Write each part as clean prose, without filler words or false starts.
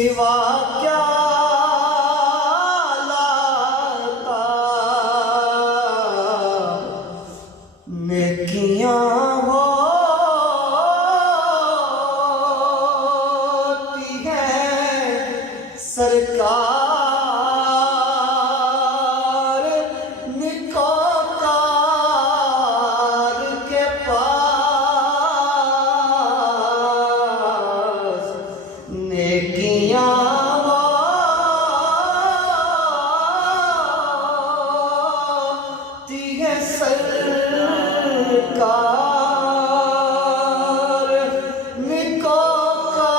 सिवा क्या लाता, नेकियां होती हैं सरकार निकोकार के पास, नेकियां होती हैं सरकार निकोकार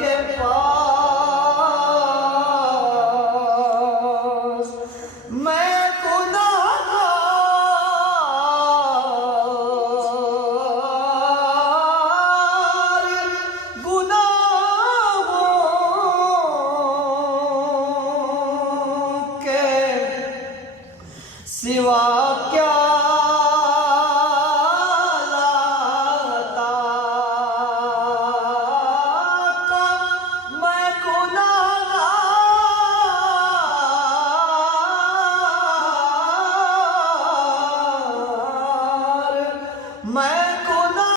के पास। मैं गुनाहों के सिवा